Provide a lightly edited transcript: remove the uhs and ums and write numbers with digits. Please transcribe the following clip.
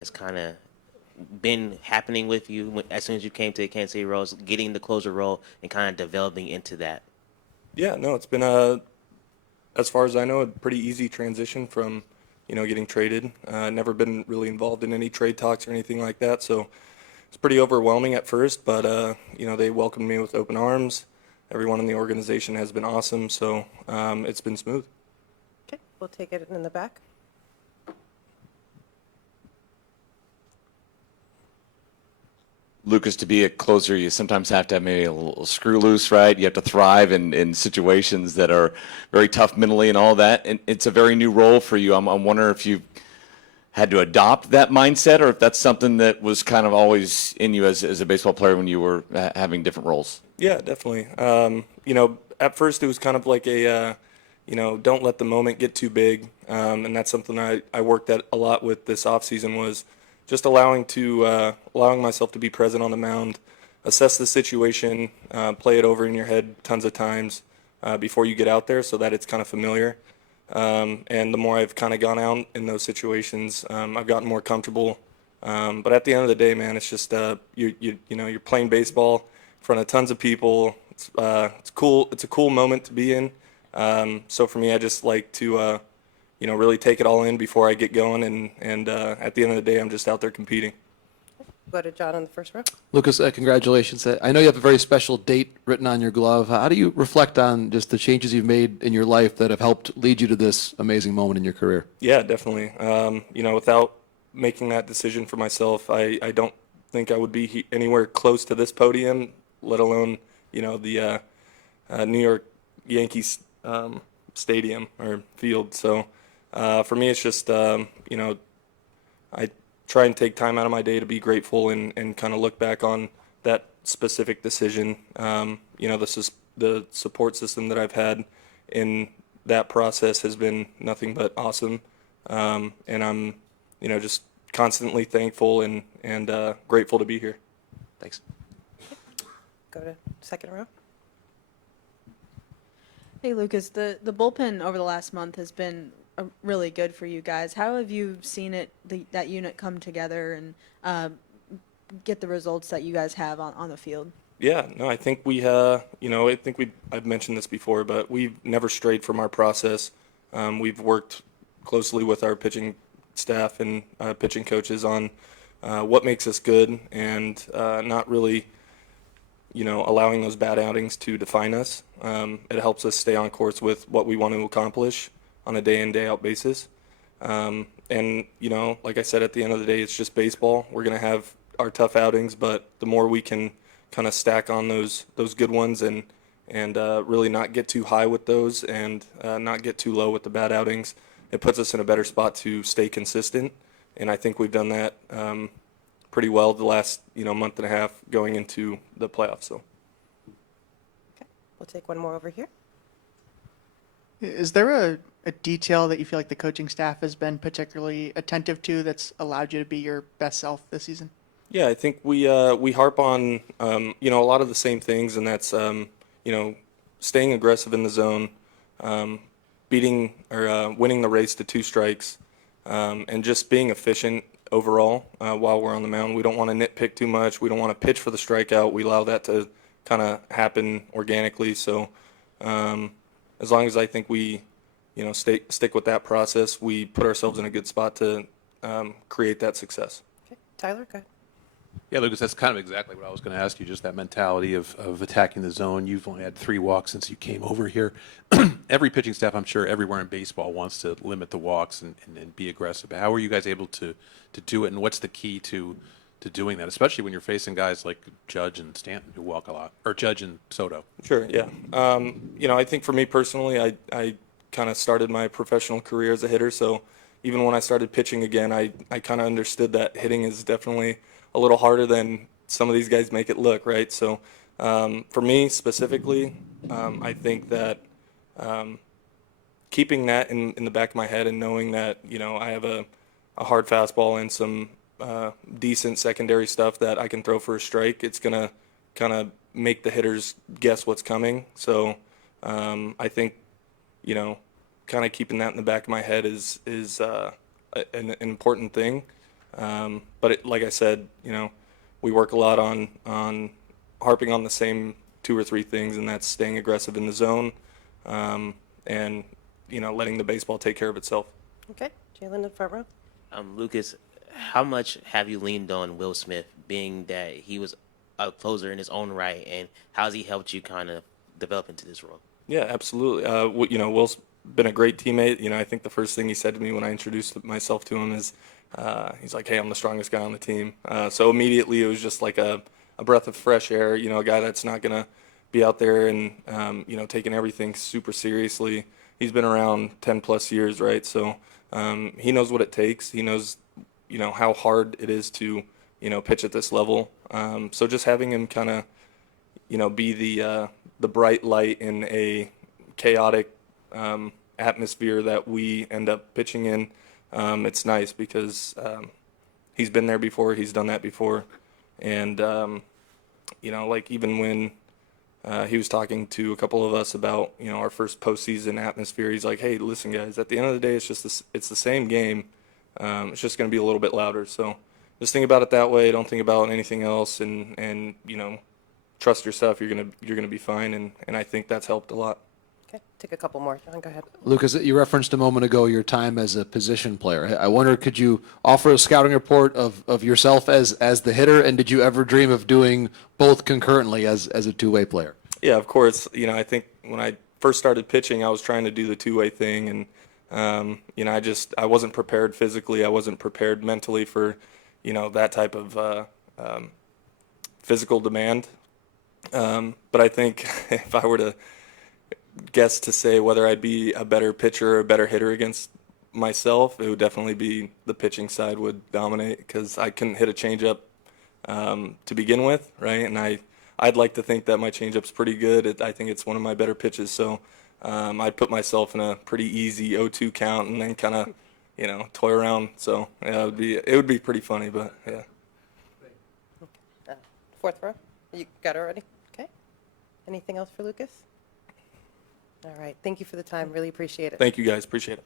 has kind of been happening with you as soon as you came to the Kansas City Royals, getting the closer role and kind of developing into that? Yeah, no, it's been as far as I know, a pretty easy transition from, getting traded. Never been really involved in any trade talks or anything like that, so it's pretty overwhelming at first, but they welcomed me with open arms. Everyone in the organization has been awesome, so it's been smooth. Okay, we'll take it in the back. Lucas, to be a closer, you sometimes have to have maybe a little screw loose, right? You have to thrive in situations that are very tough mentally and all that. And it's a very new role for you. I'm wondering if you had to adopt that mindset or if that's something that was kind of always in you as a baseball player when you were having different roles. Yeah, definitely. At first it was kind of like don't let the moment get too big, and that's something I worked at a lot with this off season was just allowing myself to be present on the mound, assess the situation, play it over in your head tons of times before you get out there, so that it's kind of familiar. And the more I've kind of gone out in those situations, I've gotten more comfortable. But at the end of the day, man, it's just you're playing baseball in front of tons of people. It's cool. It's a cool moment to be in. So for me, I just like to really take it all in before I get going. And at the end of the day, I'm just out there competing. Go to John on the first row. Lucas, congratulations. I know you have a very special date written on your glove. How do you reflect on just the changes you've made in your life that have helped lead you to this amazing moment in your career? Yeah, definitely. Without making that decision for myself, I don't think I would be anywhere close to this podium, let alone, the New York Yankees stadium or field. So for me, it's just, I try and take time out of my day to be grateful and kind of look back on that specific decision. The support system that I've had in that process has been nothing but awesome. And I'm, just constantly thankful and grateful to be here. Thanks. Go to second row. Hey Lucas, the bullpen over the last month has been really good for you guys. How have you seen that unit come together and get the results that you guys have on the field? Yeah, no, I think I've mentioned this before, but we've never strayed from our process. We've worked closely with our pitching staff and pitching coaches on what makes us good and not really, allowing those bad outings to define us. It helps us stay on course with what we want to accomplish on a day in, day out basis. And, like I said, at the end of the day, it's just baseball. We're going to have our tough outings, but the more we can kind of stack on those good ones and really not get too high with those and not get too low with the bad outings, it puts us in a better spot to stay consistent. And I think we've done that pretty well the last month and a half going into the playoffs. So Okay, we'll take one more over here. Is there a detail that you feel like the coaching staff has been particularly attentive to that's allowed you to be your best self this season? yeah, I think we harp on a lot of the same things, and that's staying aggressive in the zone, beating or winning the race to two strikes, and just being efficient overall while we're on the mound. We don't want to nitpick too much. We don't want to pitch for the strikeout. We allow that to kind of happen organically. So as long as I think we stick with that process, we put ourselves in a good spot to create that success. Okay, Tyler, go ahead. Yeah, Lucas, that's kind of exactly what I was going to ask you, just that mentality of attacking the zone. You've only had 3 walks since you came over here. Every pitching staff, I'm sure, everywhere in baseball wants to limit the walks and be aggressive. How are you guys able to do it, and what's the key to doing that, especially when you're facing guys like Judge and Stanton who walk a lot, or Judge and Soto? Sure, yeah. I think for me personally, I kind of started my professional career as a hitter, so even when I started pitching again, I kind of understood that hitting is definitely a little harder than some of these guys make it look, right? So for me specifically, I think that keeping that in the back of my head and knowing that, I have a hard fastball and some decent secondary stuff that I can throw for a strike, it's going to kind of make the hitters guess what's coming. So I think, kind of keeping that in the back of my head is an important thing. But like I said, we work a lot on harping on the same 2 or 3 things, and that's staying aggressive in the zone, and letting the baseball take care of itself. Okay, Jalen in the front row. Lucas, how much have you leaned on Will Smith, being that he was a closer in his own right, and how's he helped you kind of develop into this role? Yeah, absolutely. Will's been a great teammate. I think the first thing he said to me when I introduced myself to him is, he's like, "Hey, I'm the strongest guy on the team." So immediately it was just like a breath of fresh air. A guy that's not gonna be out there and taking everything super seriously. He's been around 10 plus years, right? So he knows what it takes. He knows how hard it is to pitch at this level. So just having him kind of be the bright light in a chaotic atmosphere that we end up pitching in. It's nice because he's been there before, he's done that before, and like even when he was talking to a couple of us about our first postseason atmosphere, he's like, "Hey, listen, guys, at the end of the day, it's the same game. It's just going to be a little bit louder. So just think about it that way. Don't think about anything else, and trust your stuff. You're gonna be fine." And I think that's helped a lot. Okay, take a couple more. John, go ahead. Lucas, you referenced a moment ago your time as a position player. I wonder, could you offer a scouting report of yourself as the hitter, and did you ever dream of doing both concurrently as a two-way player? Yeah, of course. I think when I first started pitching, I was trying to do the two-way thing, and I wasn't prepared physically. I wasn't prepared mentally for that type of physical demand. But I think if I were to guess to say whether I'd be a better pitcher or a better hitter against myself, it would definitely be the pitching side would dominate because I couldn't hit a changeup to begin with, right? And I'd like to think that my changeup's pretty good. I think it's one of my better pitches, so I'd put myself in a pretty easy 0-2 count and then kind of toy around. So yeah, it would be pretty funny, but yeah. Fourth row. You got it already? Okay. Anything else for Lucas? All right. Thank you for the time. Really appreciate it. Thank you guys, appreciate it.